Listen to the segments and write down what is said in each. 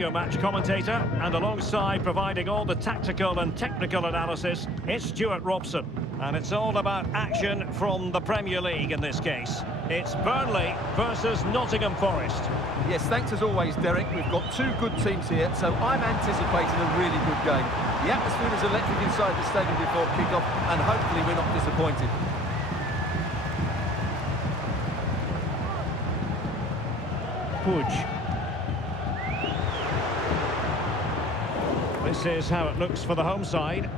Your match commentator, and alongside providing all the tactical and technical analysis, it's Stuart Robson. And it's all about action from the Premier League in this case. It's Burnley versus Nottingham Forest. Yes, thanks as always, Derek. We've got two good teams here, so I'm anticipating a really good game. The atmosphere is electric inside the stadium before kick-off, and hopefully we're not disappointed. Puig. This is how it looks for the home side.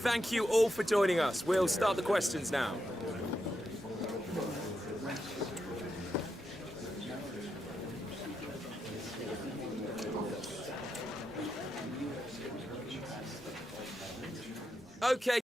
Thank you all for joining us. We'll start the questions now. Okay.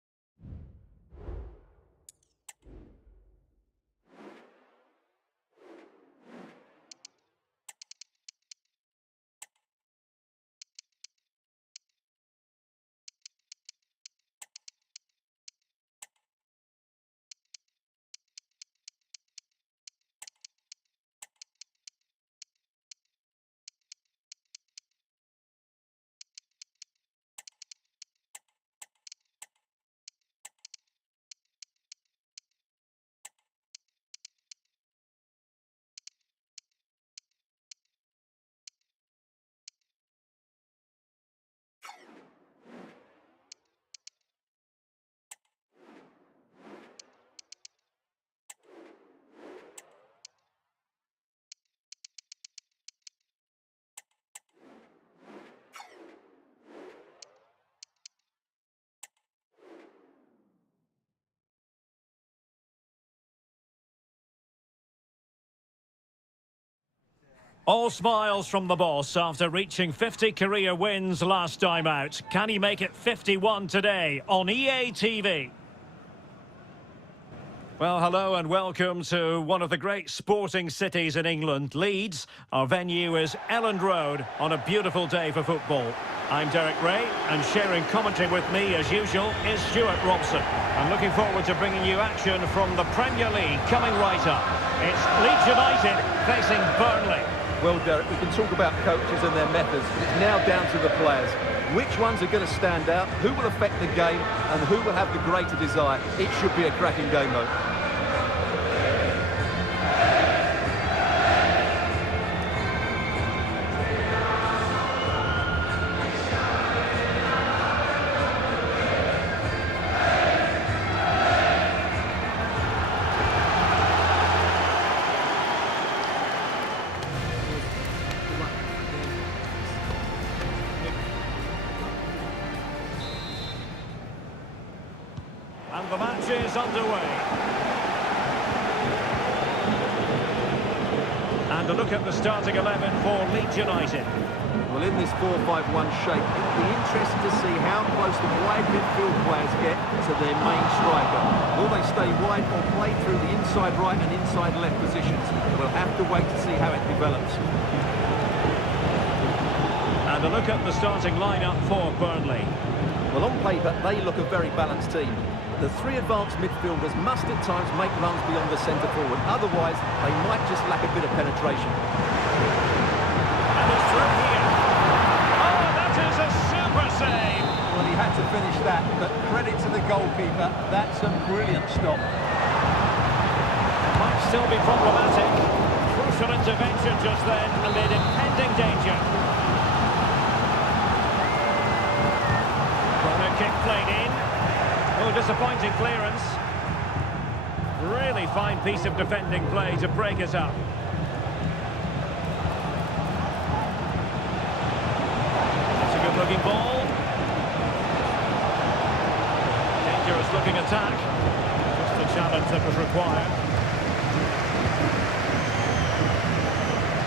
All smiles from the boss after reaching 50 career wins last time out. Can he make it 51 today on EA TV? Well, hello and welcome to one of the great sporting cities in England, Leeds. Our venue is Elland Road on a beautiful day for football. I'm Derek Ray, and sharing commentary with me, as usual, is Stuart Robson. I'm looking forward to bringing you action from the Premier League coming right up. It's Leeds United facing Burnley. Well, Derek, we can talk about coaches and their methods. It's now down to the players. Which ones are going to stand out, who will affect the game, and who will have the greater desire? It should be a cracking game, though. And the match is underway. And a look at the starting 11 for Leeds United. Well, in this 4-5-1 shape, it'll be interesting to see how close the wide midfield players get to their main striker. Will they stay wide or play through the inside right and inside left positions? We'll have to wait to see how it develops. And a look at the starting lineup for Burnley. Well, on paper, they look a very balanced team. The three advanced midfielders must at times make runs beyond the centre forward. Otherwise, they might just lack a bit of penetration. And it's through here. Oh, that is a super save. Well, he had to finish that, but credit to the goalkeeper. That's a brilliant stop. Might still be problematic. Crucial intervention just then amid impending danger. Corner kick played in. Oh, disappointing clearance. Really fine piece of defending play to break it up. It's a good-looking ball. Dangerous-looking attack. Just the challenge that was required.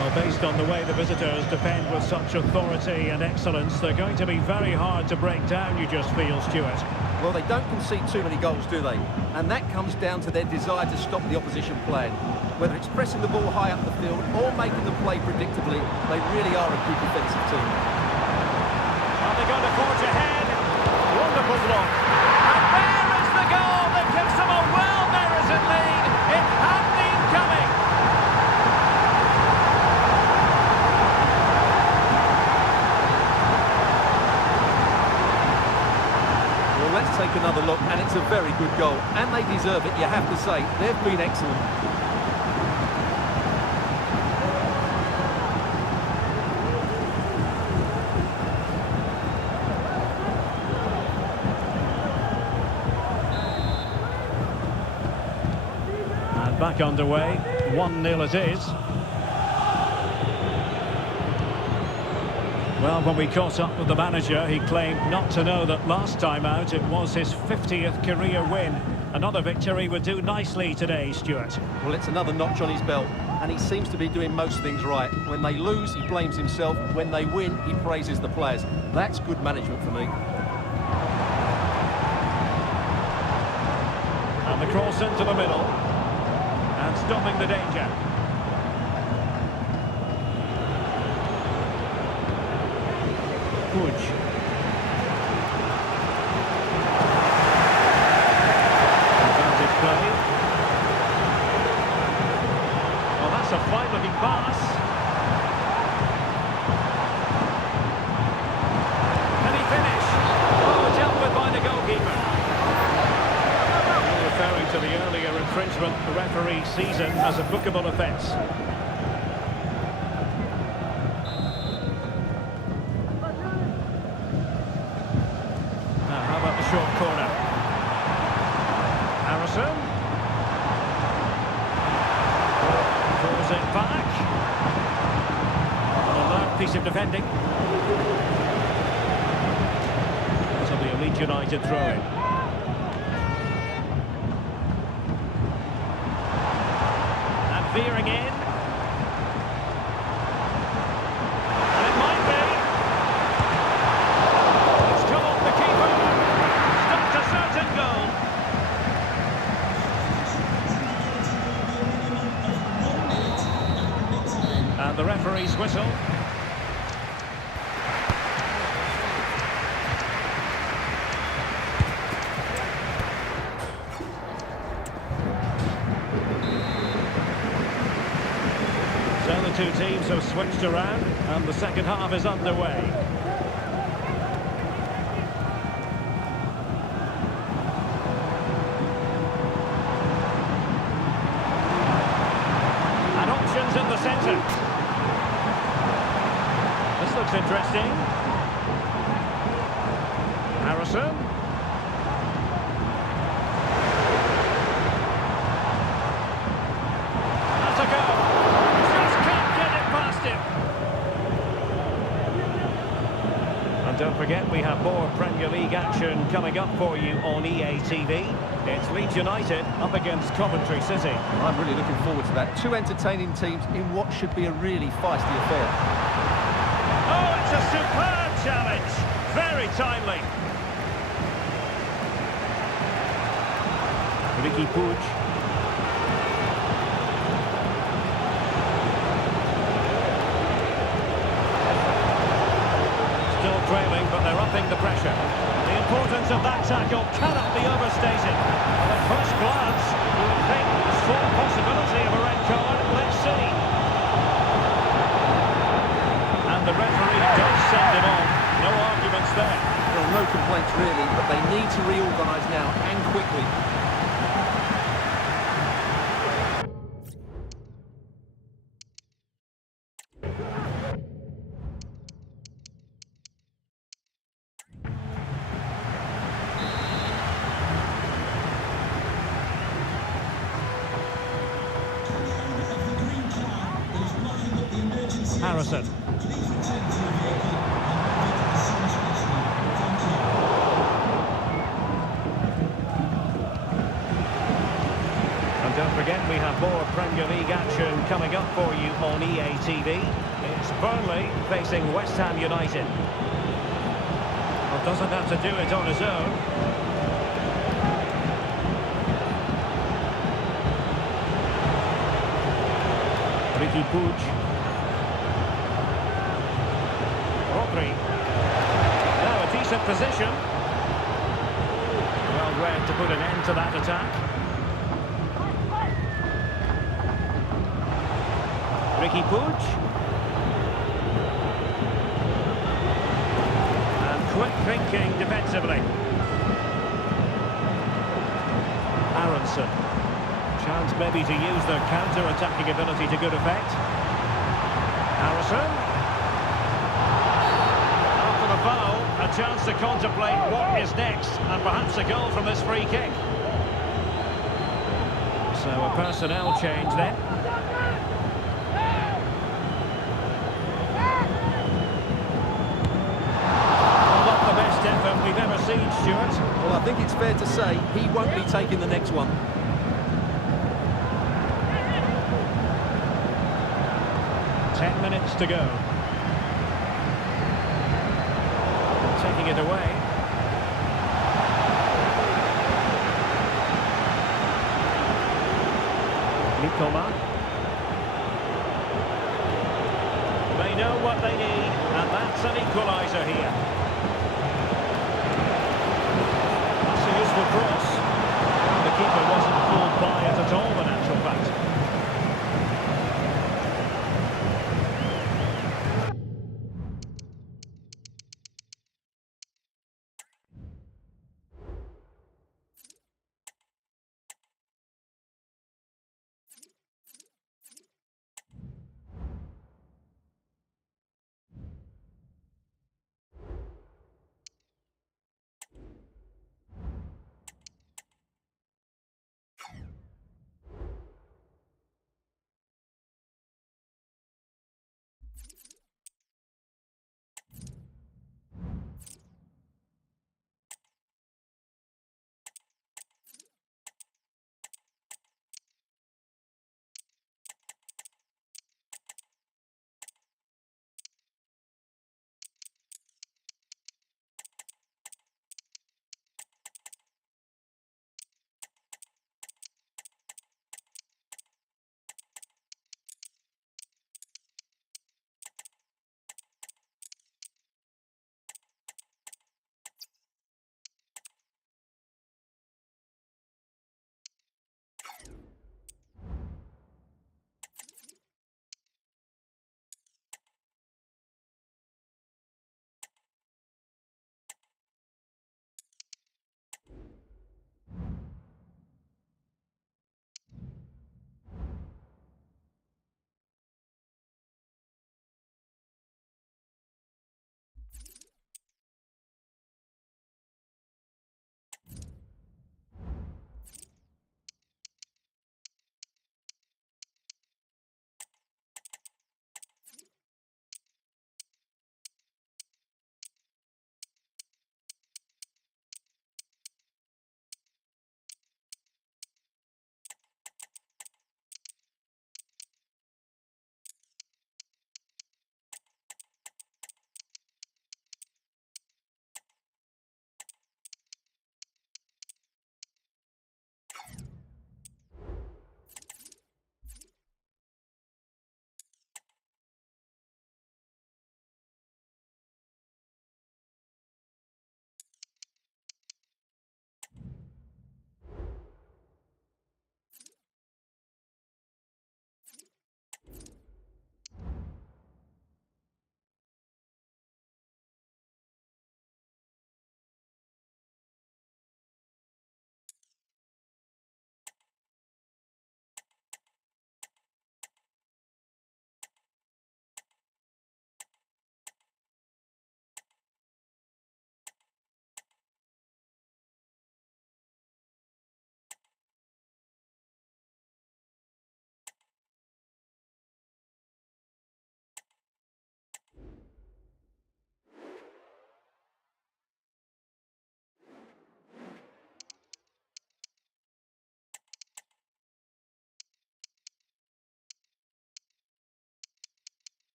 Well, based on the way the visitors defend with such authority and excellence, they're going to be very hard to break down, you just feel, Stuart. Well, they don't concede too many goals, do they? And that comes down to their desire to stop the opposition playing. Whether it's pressing the ball high up the field or making them play predictably, they really are a good defensive team. Are they going to forge ahead? Wonderful block. And there is the goal that gives them a well-merited lead. It had been coming. Let's take another look, and it's a very good goal. And they deserve it, you have to say. They've been excellent. And back underway. 1-0 it is. Well, when we caught up with the manager, he claimed not to know that last time out it was his 50th career win. Another victory would do nicely today, Stuart. Well, it's another notch on his belt, and he seems to be doing most things right. When they lose, he blames himself. When they win, he praises the players. That's good management for me. And the cross into the middle. And stopping the danger. Puig. Advantage play. Well, that's a fine-looking pass. Can he finish? Oh, dealt with by the goalkeeper. Referring to the earlier infringement, the referee sees it as a bookable offence. Now, how about the short corner? Harrison. Pulls it back. An alert piece of defending. It'll be a Leeds United throw-in. Veering in. And it might be. It's come off the keeper. Stopped a certain goal. And the referee's whistle. So the two teams have switched around and the second half is underway. And options in the centre. This looks interesting. Harrison. That's a goal. And don't forget, we have more Premier League action coming up for you on EA TV. It's Leeds United up against Coventry City. I'm really looking forward to that. Two entertaining teams in what should be a really feisty affair. Oh, it's a superb challenge. Very timely. Ricky Puig. Still trailing, but they're upping the pressure. The importance of that tackle cannot be overstated. At first glance, you would think there's full possibility of a red card. Let's see. And the referee does send him on. No arguments there. Well, no complaints really, but they need to reorganise now and quickly. Harrison. And don't forget, we have more Premier League action coming up for you on EA TV. It's Burnley facing West Ham United. Well, doesn't have to do it on his own. Ricky Puig. Now a decent position. Well read to put an end to that attack. Ricky Puig. And quick thinking defensively. Aronson. Chance maybe to use their counter-attacking ability to good effect. Harrison. Foul, a chance to contemplate what is next, and perhaps a goal from this free kick. So a personnel change then. we've ever seen, Stuart. Well, I think it's fair to say he won't be taking the next one. 10 minutes to go. Taking it away. Mikoma. They know what they need, and that's an equaliser here. That's a useful cross. The keeper wasn't pulled by it at all, in actual fact.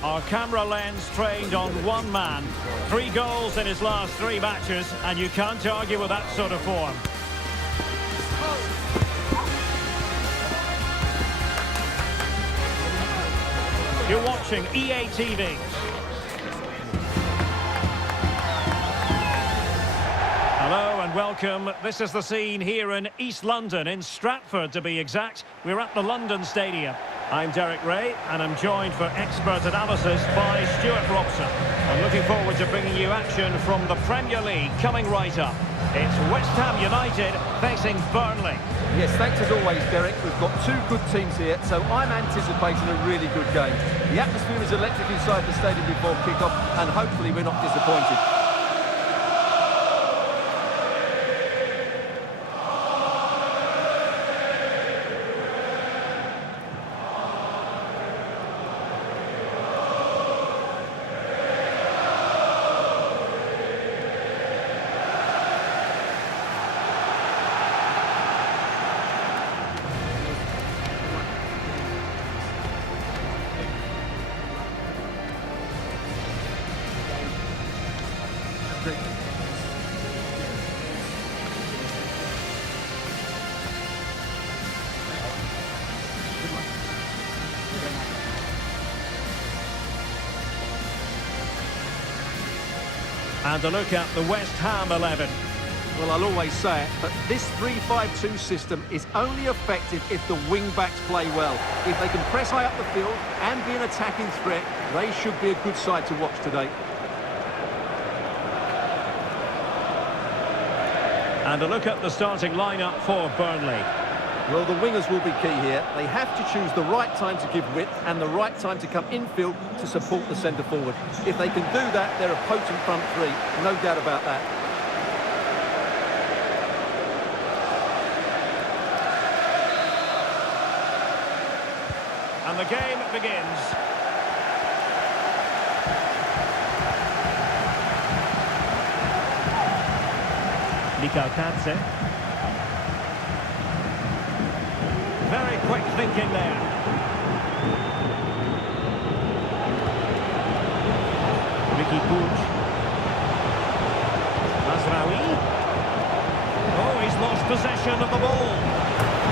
Our camera lens trained on one man. 3 goals in his last 3 matches, and you can't argue with that sort of form. You're watching EA TV. Hello and welcome. welcome. This is the scene here in East London, in Stratford to be exact. We're at the London Stadium. I'm Derek Ray, and I'm joined for expert analysis by Stuart Robson. I'm looking forward to bringing you action from the Premier League coming right up. It's West Ham United facing Burnley. Yes, thanks as always, Derek. We've got two good teams here, so I'm anticipating a really good game. The atmosphere is electric inside the stadium before kick-off, and hopefully we're not disappointed. And a look at the West Ham 11. Well, I'll always say it, but this 3-5-2 system is only effective if the wing-backs play well. If they can press high up the field and be an attacking threat, they should be a good side to watch today. And a look at the starting lineup for Burnley. Well, the wingers will be key here. They have to choose the right time to give width and the right time to come infield to support the centre-forward. If they can do that, they're a potent front three, no doubt about that. And the game begins. Mikau. Very quick thinking there. Ricky Puig. Mazraoui. Oh, he's lost possession of the ball.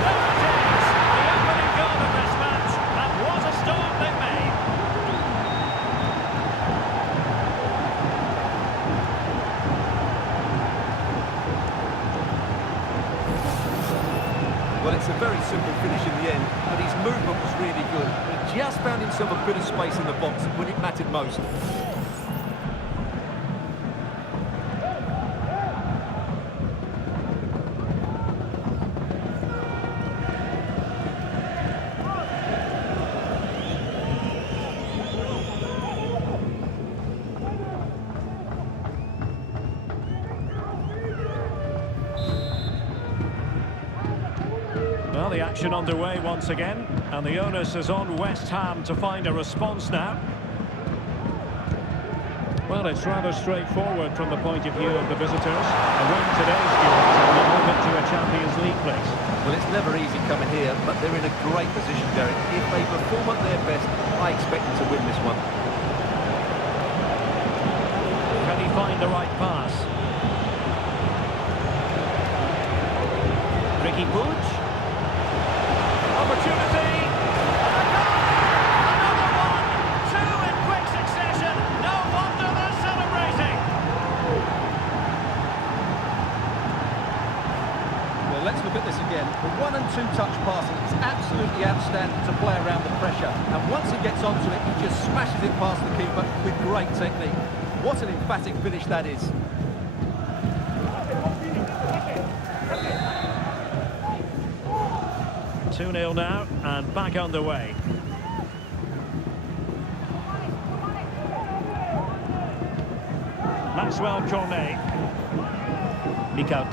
There it is! The opening goal of this match. And what a start they've made. Well, it's a very simple finish in the end, but his movement was really good. He just found himself a bit of space in the box when it mattered most. Well, the action underway once again, and the onus is on West Ham to find a response now. Well, it's rather straightforward from the point of view of the visitors. A win today, Stuart, and a moment to a Champions League place. Well, it's never easy coming here, but they're in a great position, Derek. If they perform at their best, I expect them to win this one. Can he find the right pass? Ricky Puig. Opportunity. Another one. Two in quick succession. No wonder they're celebrating. Well, let's look at this again. The 1- and 2-touch passing is absolutely outstanding to play around the pressure. And once he gets onto it, he just smashes it past the keeper with great technique. What an emphatic finish that is. 2-0 now, and back underway. Maxwell Cornet. Mikau.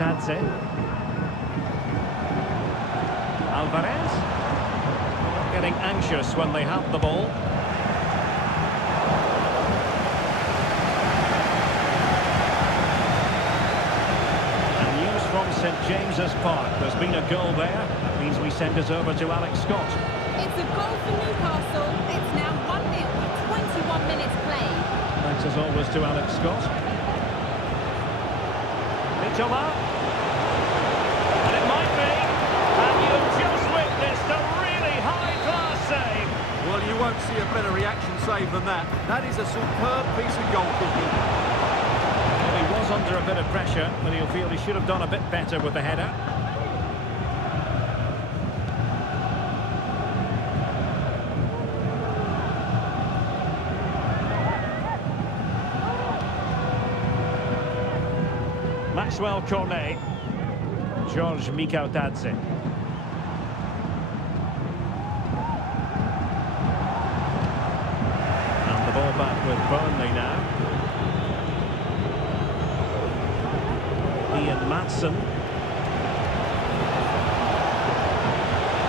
Alvarez. Getting anxious when they have the ball. And news from St James's Park. There's been a goal there. Means we send it over to Alex Scott. It's a goal for Newcastle. It's now 1-0 with 21 minutes played. Thanks as always to Alex Scott. Mitchell. And it might be. And you've just witnessed a really high-class save. Well, you won't see a better reaction save than that. That is a superb piece of goalkeeping. Well, he was under a bit of pressure, but he'll feel he should have done a bit better with the header. Maxwell Cornet, George Mikautadze. And the ball back with Burnley now. Ian Maatsen.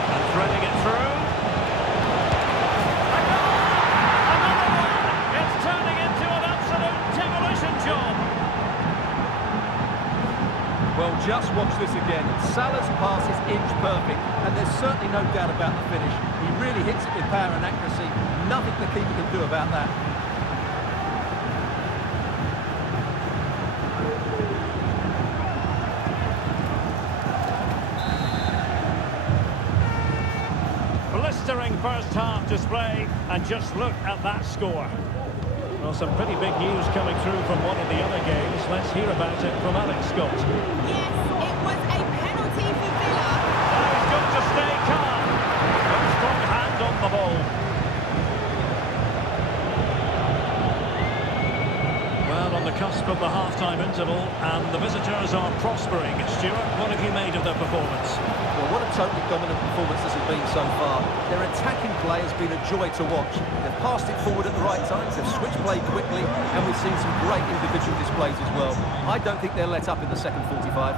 And threading it through. A goal! Another one! It's turning into an absolute demolition job. Well, just watch this again. Salah's pass is inch perfect, and there's certainly no doubt about the finish. He really hits it with power and accuracy. Nothing the keeper can do about that. Blistering first half display, and just look at that score. Well, some pretty big news coming through from one of the other games. Let's hear about it from Alex Scott. Yes, it was a penalty for Villa. Now he's got to stay calm. A strong hand on the ball. Well, on the cusp of the half-time interval, and the visitors are prospering. Stuart, what have you made of their performance? Well, what a totally dominant performance this has been so far. Their attacking play has been a joy to watch. They've passed it forward at the right times, they've switched play quickly, and we've seen some great individual displays as well. I don't think they'll let up in the second 45.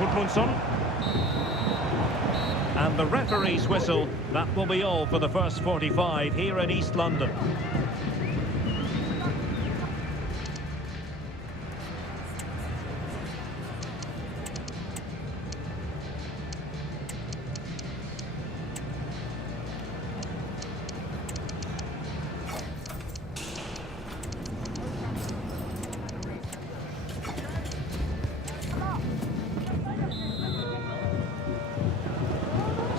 Gudmundsson. And the referee's whistle. That will be all for the first 45 here in East London.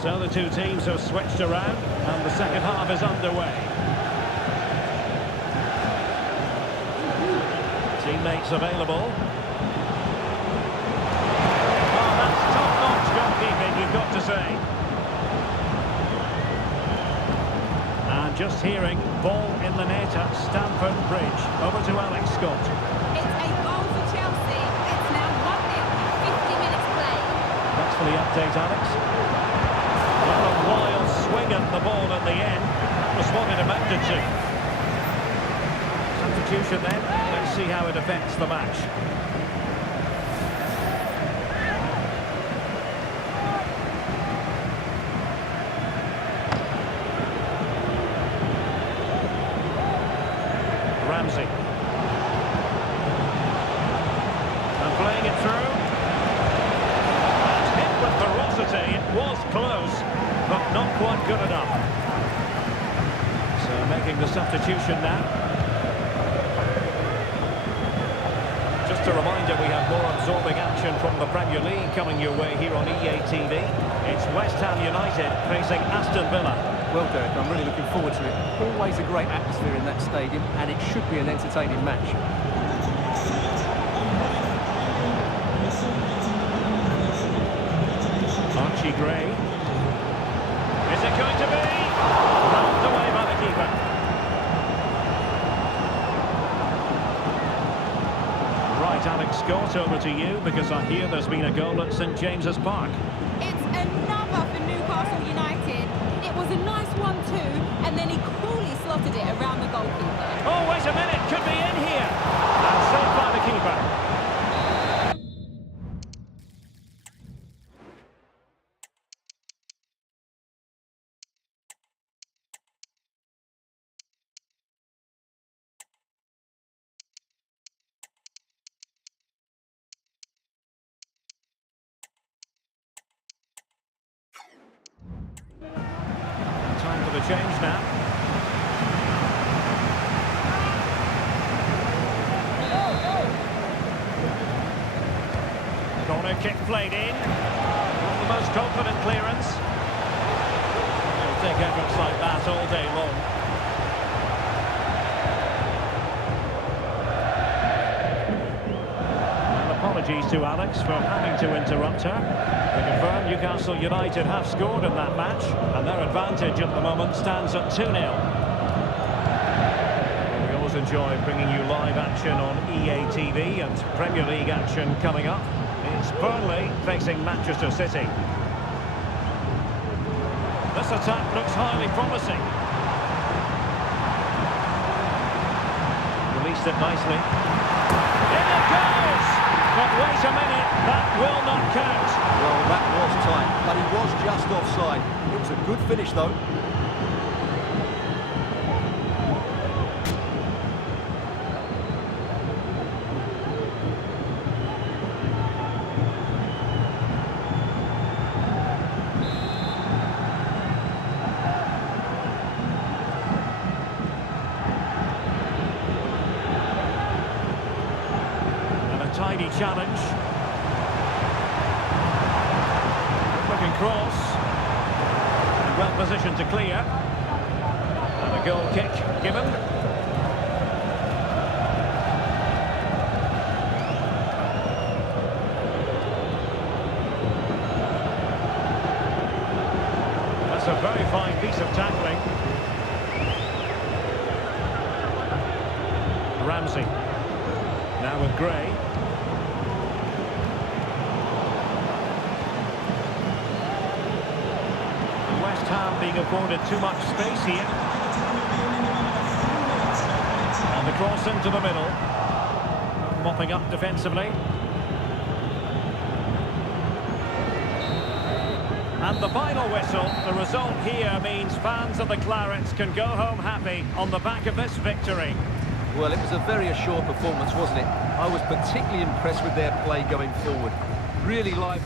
So the two teams have switched around, and the second half is underway. Teammates available. Oh, that's top-notch goalkeeping, you've got to say. And just hearing, ball in the net at Stamford Bridge. Over to Alex Scott. It's a goal for Chelsea. It's now 1-0 with 50 minutes played. Thanks for the update, Alex. Well, a wild swing at the ball at the end. That was what it amounted to. Substitution then. Let's see how it affects the match. Ramsey. And playing it through. And hit with ferocity. It was close, but not quite good enough. So making the substitution now. Just a reminder, we have more absorbing action from the Premier League coming your way here on EA TV. It's West Ham United facing Aston Villa. Well, Derek, I'm really looking forward to it. Always a great atmosphere in that stadium, and it should be an entertaining match. Archie Gray. Is it going to be? Rounded away by the keeper. Right, Alex Scott, over to you, because I hear there's been a goal at St James's Park. It's another for Newcastle United. It was a nice 1-2, and then he coolly slotted it around the goalkeeper. Oh, wait a minute, could be in here. And saved by the keeper. Time for the change now. Corner kick played in. Not the most confident clearance. He'll take efforts like that all day long. apologies to Alex for having to interrupt her. To confirm, Newcastle United have scored in that match, and their advantage at the moment stands at 2-0. We always enjoy bringing you live action on EA TV and Premier League action coming up. It's Burnley facing Manchester City. This attack looks highly promising. Released it nicely. In it goes! But wait a minute, that will not count. Well, that was tight, but he was just offside. It was a good finish, though. Tidy challenge. Looking cross. Well positioned to clear. And a goal kick given. That's a very fine piece of tackling. Ramsey. Now with Gray. West Ham being afforded too much space here. And the cross into the middle. Mopping up defensively. And the final whistle. The result here means fans of the Clarets can go home happy on the back of this victory. Well, it was a very assured performance, wasn't it? I was particularly impressed with their play going forward. Really live.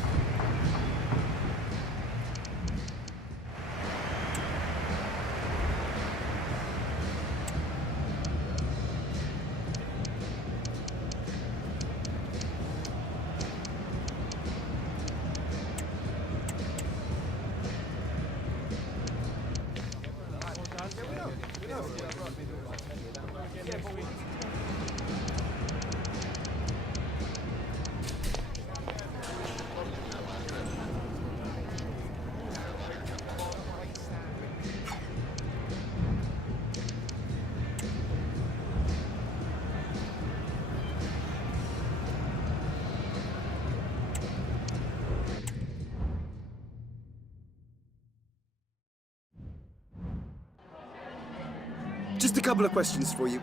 Just a couple of questions for you.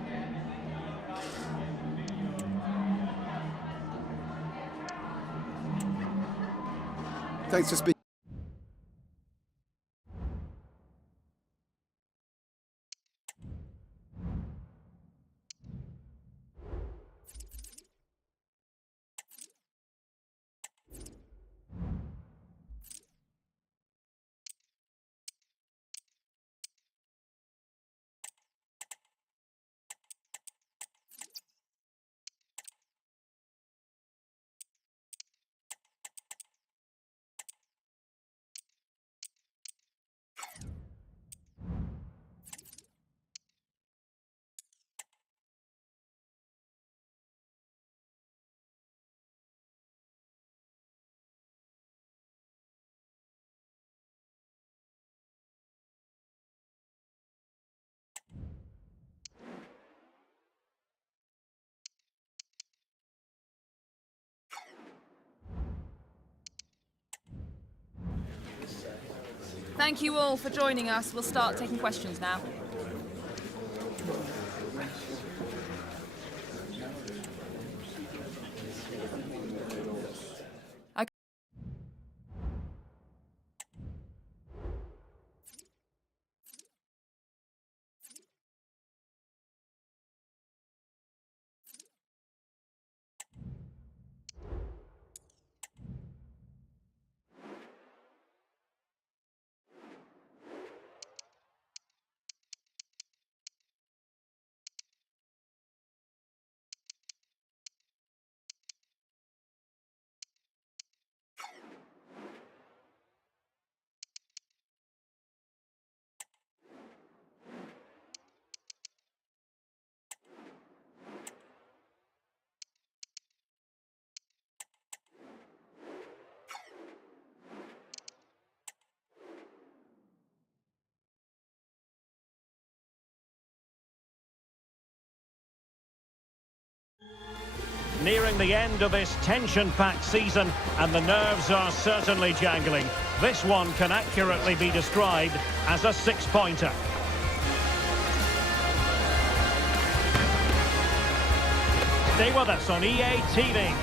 Thanks for speaking. Thank you all for joining us. We'll start taking questions now. nearing the end of this tension-packed season, and the nerves are certainly jangling. This one can accurately be described as a six-pointer. Stay with us on EA TV.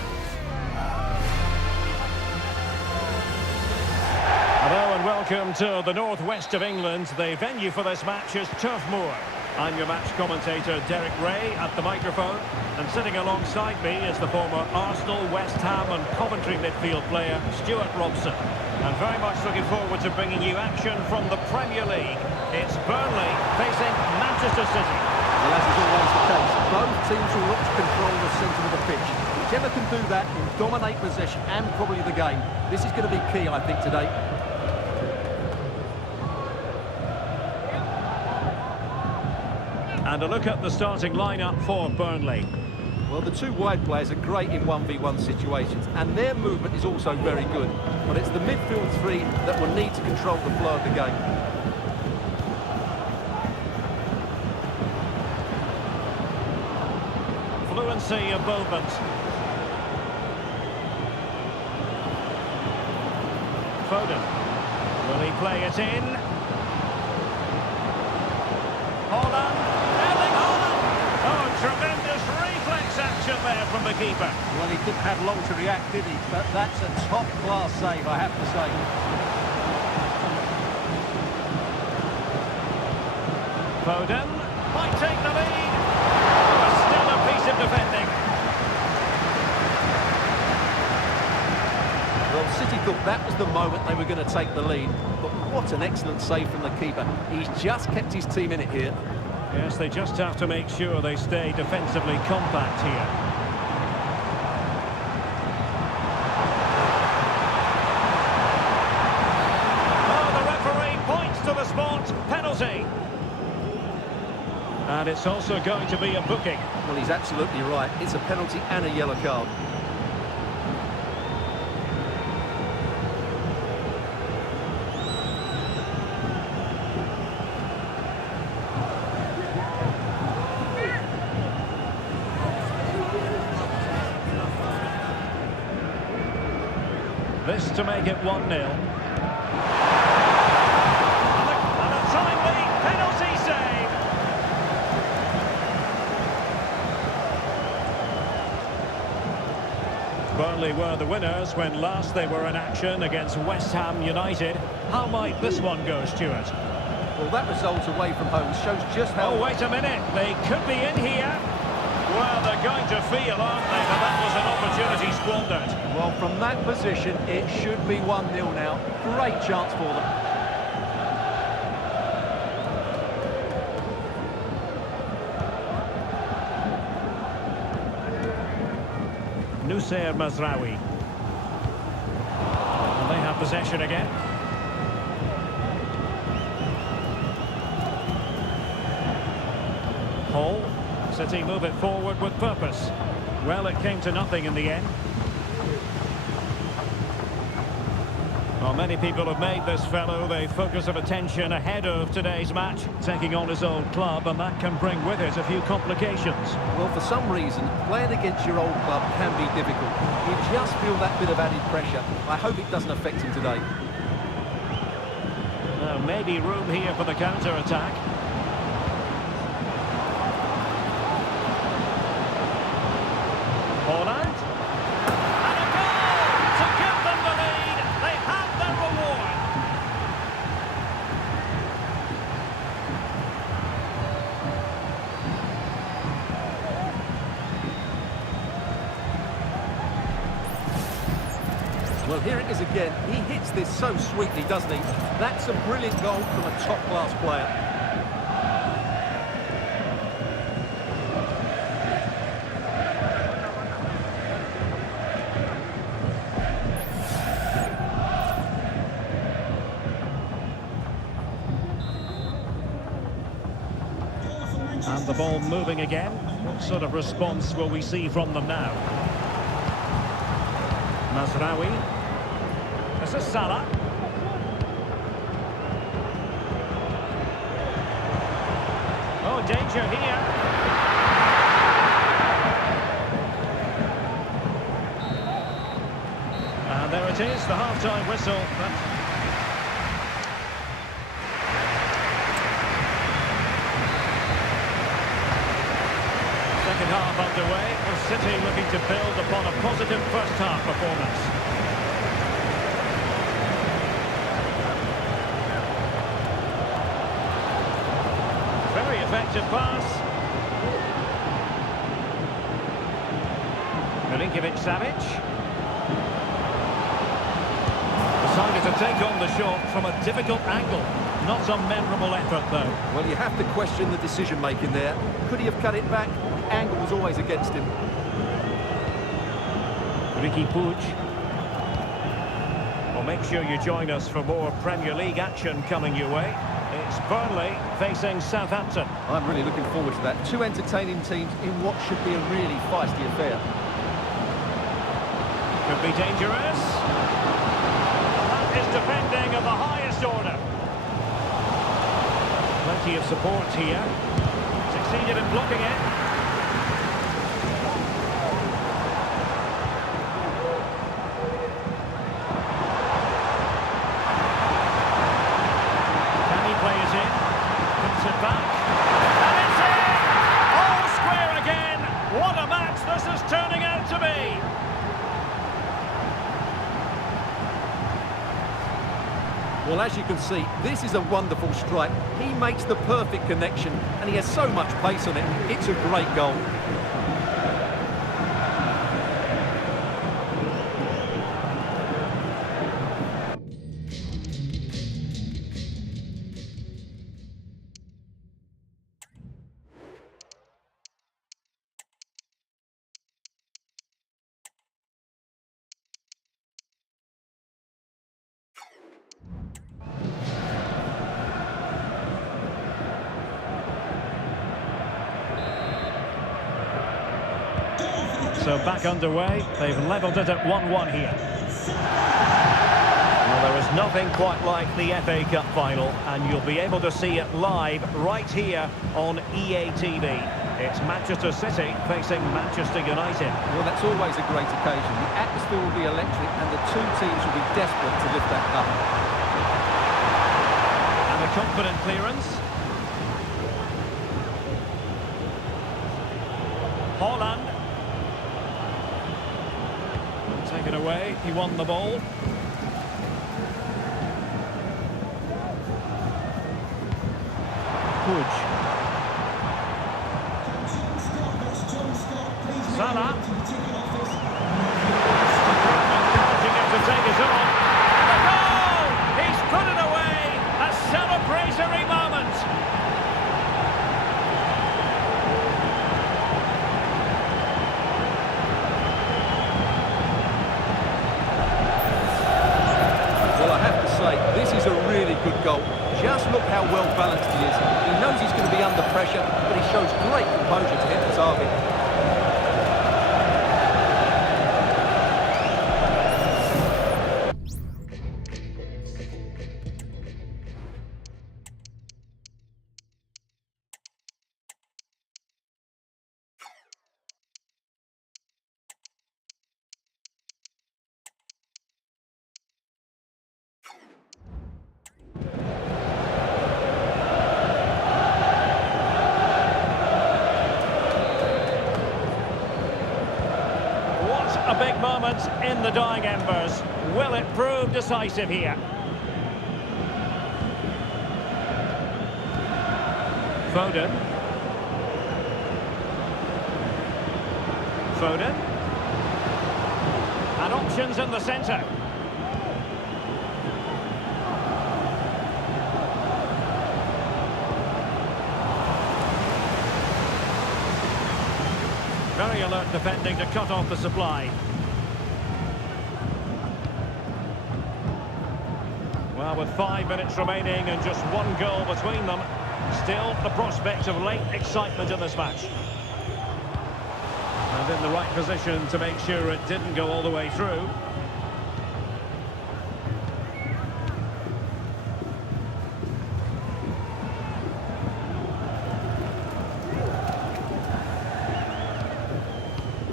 Hello and welcome to the northwest of England. The venue for this match is Turf Moor. I'm your match commentator Derek Ray at the microphone, and sitting alongside me is the former Arsenal, West Ham and Coventry midfield player Stuart Robson. And very much looking forward to bringing you action from the Premier League. It's Burnley facing Manchester City. Well, as is always the case, both teams will look to control the centre of the pitch. Whichever can do that will dominate possession and probably the game. This is going to be key, I think, today. And a look at the starting lineup for Burnley. Well, the two wide players are great in 1v1 situations, and their movement is also very good. But it's the midfield three that will need to control the flow of the game. Fluency of movement. Foden. Will he play it in? Holland. Erling Holland. Oh, tremendous reflex action there from the keeper. Well, he didn't have long to react, did he? But that's a top-class save, I have to say. Foden might take the lead. But still a piece of defending. Well, City thought that was the moment they were going to take the lead. But what an excellent save from the keeper. He's just kept his team in it here. Yes, they just have to make sure they stay defensively compact here. Oh, the referee points to the spot. Penalty. And it's also going to be a booking. Well, he's absolutely right. It's a penalty and a yellow card. This to make it 1-0. And a timely penalty save. Burnley were the winners when last they were in action against West Ham United. How might this one go, Stuart? Well, that result away from home shows just how... Oh, wait a minute. They could be in here. Well, they're going to feel, aren't they, that that was an opportunity squandered. Well, from that position, it should be 1-0 now. Great chance for them. Nusayr Mazraoui. And they have possession again. Hall. City move it forward with purpose. Well, it came to nothing in the end. Well, many people have made this fellow the focus of attention ahead of today's match, taking on his old club, and that can bring with it a few complications. Well, for some reason, playing against your old club can be difficult. You just feel that bit of added pressure. I hope it doesn't affect him today. Maybe room here for the counter-attack. Holland. And a goal to give them the lead. They have their reward. Well, here it is again. He hits this so sweetly, doesn't he? That's a brilliant goal from a top-class player. And the ball moving again. What sort of response will we see from them now? Mazraoui. This is Salah. Oh, danger here. it is, the half-time whistle. Second half underway, with City looking to build upon a positive first half performance. Very effective pass. Milinkovic-Savic. Decided to take on the shot from a difficult angle. Not a memorable effort, though. Well, you have to question the decision-making there. Could he have cut it back? The angle was always against him. Ricky Puig. Well, make sure you join us for more Premier League action coming your way. It's Burnley facing Southampton. I'm really looking forward to that. Two entertaining teams in what should be a really feisty affair. Could be dangerous. That is defending of the highest order. Plenty of support here. Succeeded in blocking it. Can he play it in? Puts it back. And it's in! All square again! What a match this is turning out to be! Well, as you can see, this is a wonderful strike. He makes the perfect connection, and he has so much pace on it. It's a great goal. So back underway, they've levelled it at 1-1 here. Well, there is nothing quite like the FA Cup final, and you'll be able to see it live right here on EA TV. It's Manchester City facing Manchester United. Well, that's always a great occasion. The atmosphere will be electric, and the two teams will be desperate to lift that cup. And a confident clearance. Haaland. Taken away, he won the ball. Puig. Salah. Encouraging him to take it on. And a goal! He's put it away! A celebratory moment! This is a really good goal. Just look how well balanced he is. He knows he's going to be under pressure, but he shows great composure to hit the target. A big moment in the dying embers. Will it prove decisive here? Foden. Foden. And options in the centre. Very alert defending to cut off the supply. Well, with 5 minutes remaining and just one goal between them, still the prospect of late excitement in this match. And in the right position to make sure it didn't go all the way through.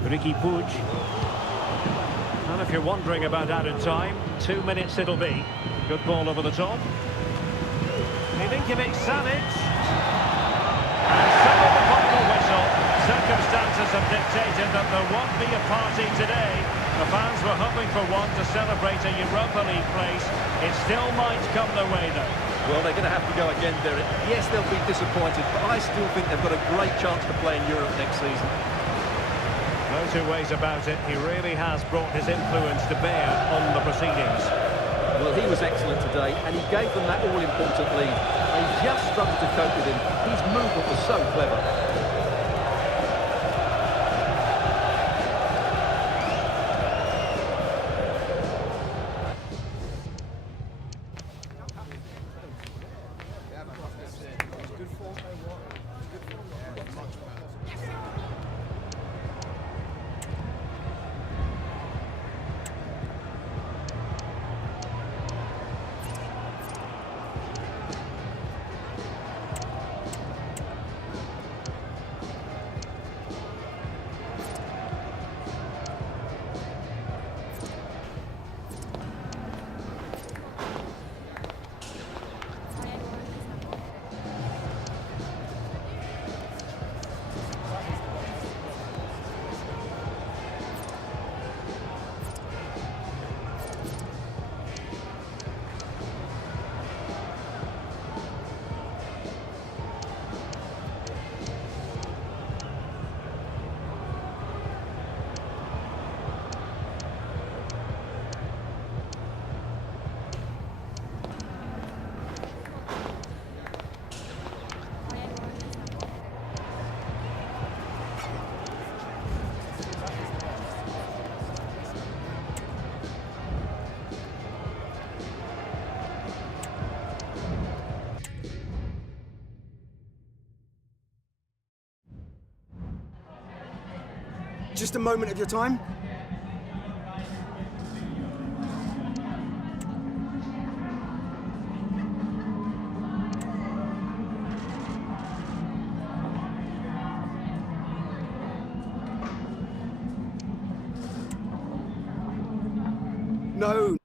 Ricky Puig. And a if you're wondering about added time, 2 minutes it'll be. Good ball over the top. Milinkovic-Savic. And so with the final whistle, circumstances have dictated that there won't be a party today. The fans were hoping for one to celebrate a Europa League place. It still might come their way, though. Well, they're going to have to go again, Derek. Yes, they'll be disappointed, but I still think they've got a great chance to play in Europe next season. No two ways about it. He really has brought his influence to bear on the proceedings. Well, he was excellent today, and he gave them that all-important lead. They just struggled to cope with him. His movement was so clever. Just a moment of your time. No.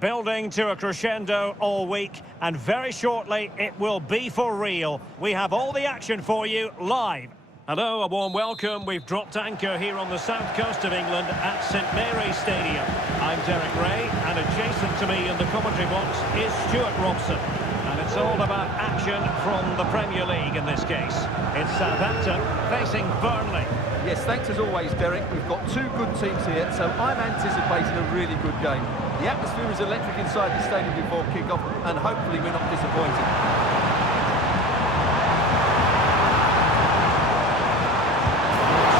building to a crescendo all week, and very shortly it will be for real. We have all the action for you live. Hello, a warm welcome. We've dropped anchor here on the south coast of England at St Mary's Stadium. I'm Derek Ray, and adjacent to me in the commentary box is Stuart Robson. And it's all about action from the Premier League in this case. It's Southampton facing Burnley. Yes, thanks as always, Derek. We've got two good teams here, so I'm anticipating a really good game. The atmosphere is electric inside the stadium before kick-off, and hopefully we're not disappointed.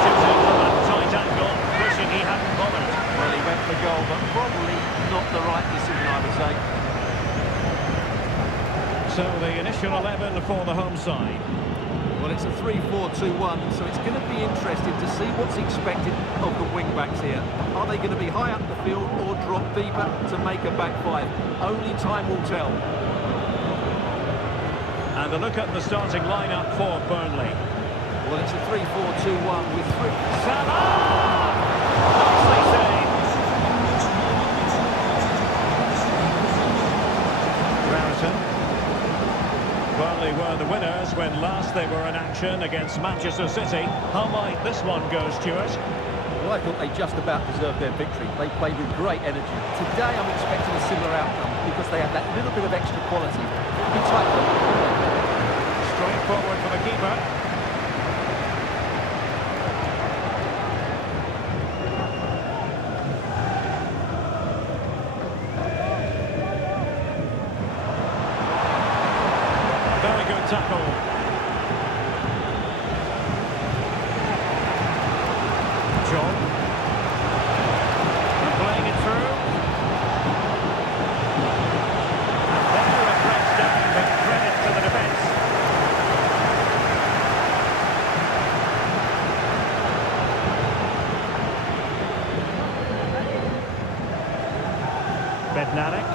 Shooting from that tight angle, wishing he hadn't bothered. Well, he went for goal, but probably not the right decision, I would say. So the initial 11 for the home side. Well, it's a 3-4-2-1, so it's going to be interesting to see what's expected of the wing-backs here. Are they going to be high up the field or drop deeper to make a back five? Only time will tell. And a look at the starting lineup for Burnley. Well, it's a 3-4-2-1 with three... Salah! Nicely saved. Raritan. Burnley were the winners when last they were in action against Manchester City. How might this one go, Stuart? Well, I thought they just about deserved their victory. They played with great energy. Today I'm expecting a similar outcome because they have that little bit of extra quality. It'll be tight. Straight forward for the keeper. Very good tackle. John. And playing it through. And there it breaks down, but credit to the defence. Bednarik.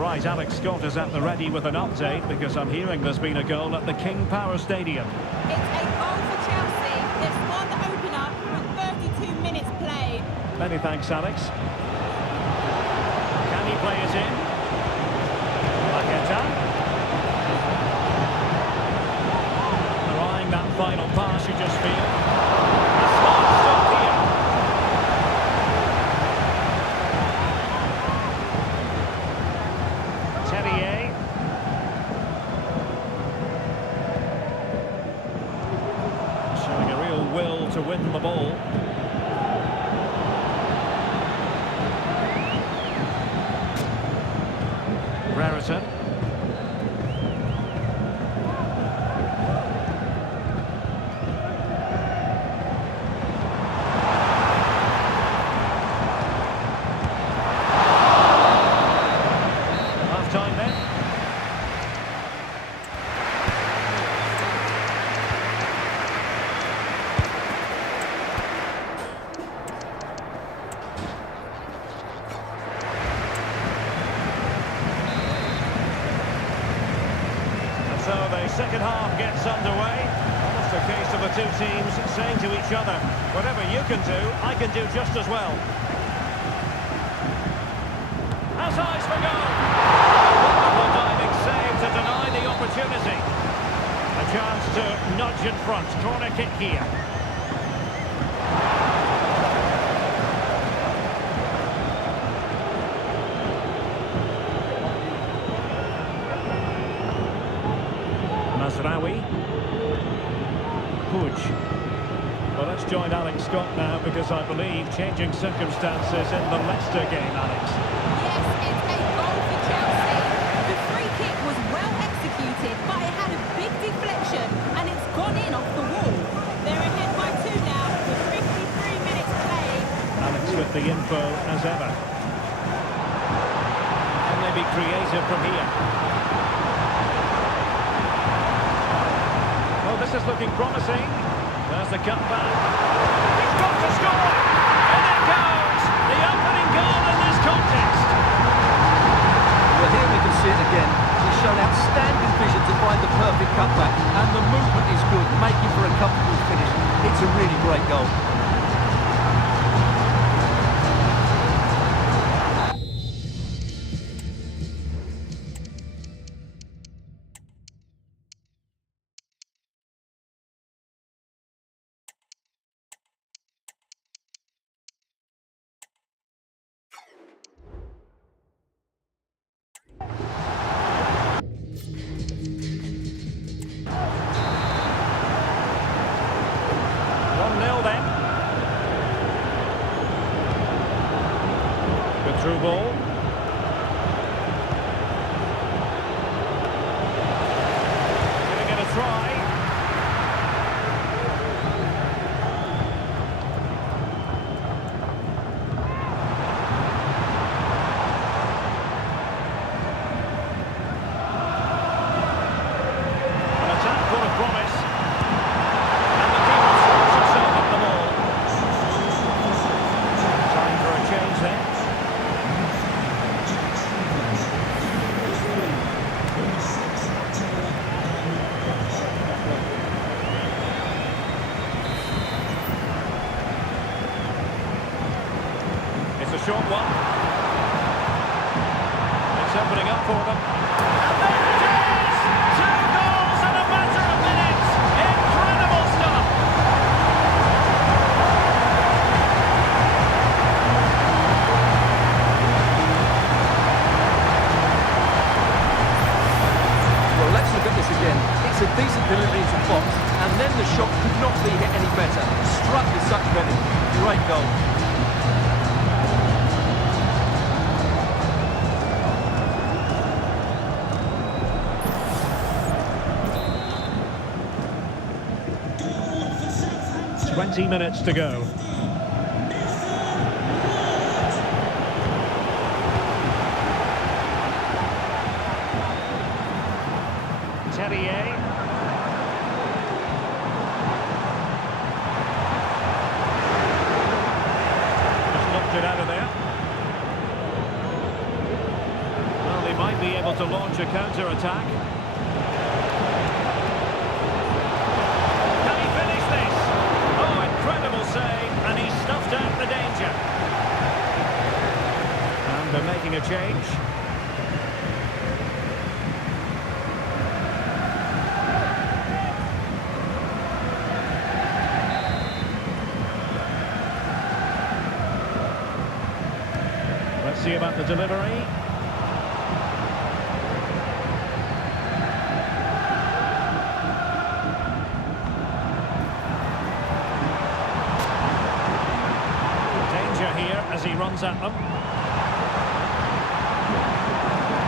Right, Alex Scott is at the ready with an update because I'm hearing there's been a goal at the King Power Stadium. It's a goal for Chelsea. They've scored the opener with 32 minutes played. Many thanks, Alex. Can he play it in? Paqueta. They're eyeing that final pass, you just feel. A smart stop here. Terrier. Showing a real will to win the ball. Raritan. Half-time then. So the second half gets underway. Almost a case of the two teams saying to each other, whatever you can do, I can do just as well. Has eyes for goal. Wonderful diving save to deny the opportunity. A chance to nudge in front. Corner kick here. Mazraoui. Puig. Well, let's join Alex Scott now because I believe changing circumstances in the Leicester game, Alex. Yes, it's a goal for Chelsea. The free kick was well executed, but it had a big deflection and it's gone in off the wall. They're ahead by 2 now with 53 minutes played. Alex with the info as ever. Can they be creative from here? Well, this is looking promising. There's the cutback. He's got to score! And it goes! The opening goal in this contest. Well, here we can see it again. He's shown outstanding vision to find the perfect cutback, and the movement is good, making for a comfortable finish. It's a really great goal. ball. Giving it a try. An attack full of promise. And the keeper throws himself at the ball. Time for a change then. It's a short one. It's opening up for them. And there it is! 2 goals in a matter of minutes! Incredible stuff! Well, let's look at this again. It's a decent delivery into the box, and then the shot could not be hit any better. Struck with such venom. Great goal. It's 20 minutes to go. Terrier. Just knocked it out of there. Well, they might be able to launch a counter-attack. Can he finish this? Oh, incredible save, and he stuffed out the danger. And they're making a change. Let's see about the delivery. Danger here as he runs at them.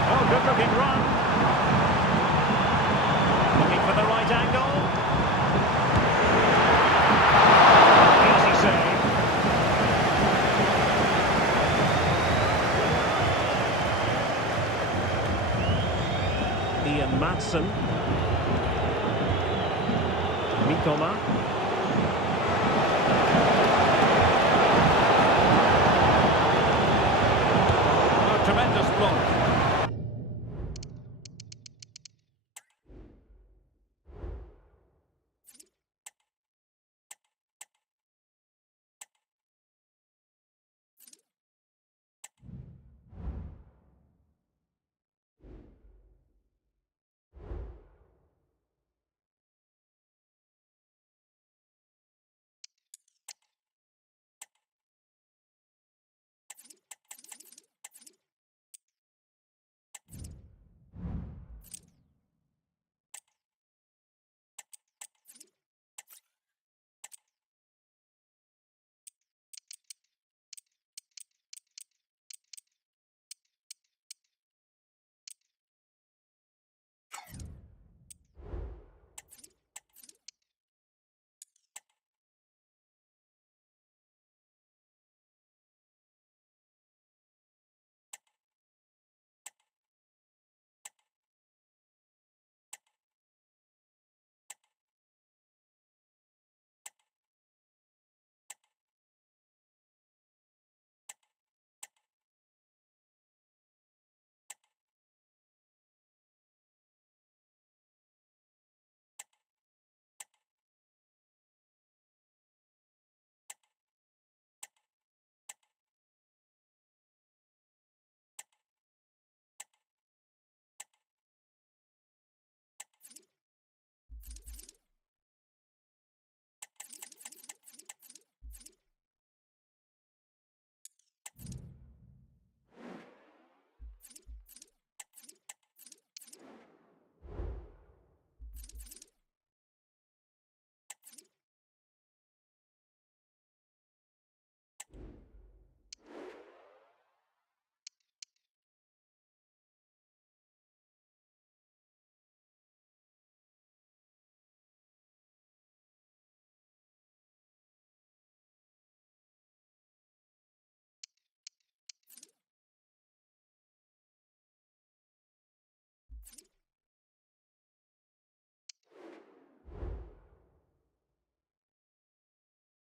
Oh, good looking run. Looking for the right angle. Easy save. Ian Madsen. Mitoma.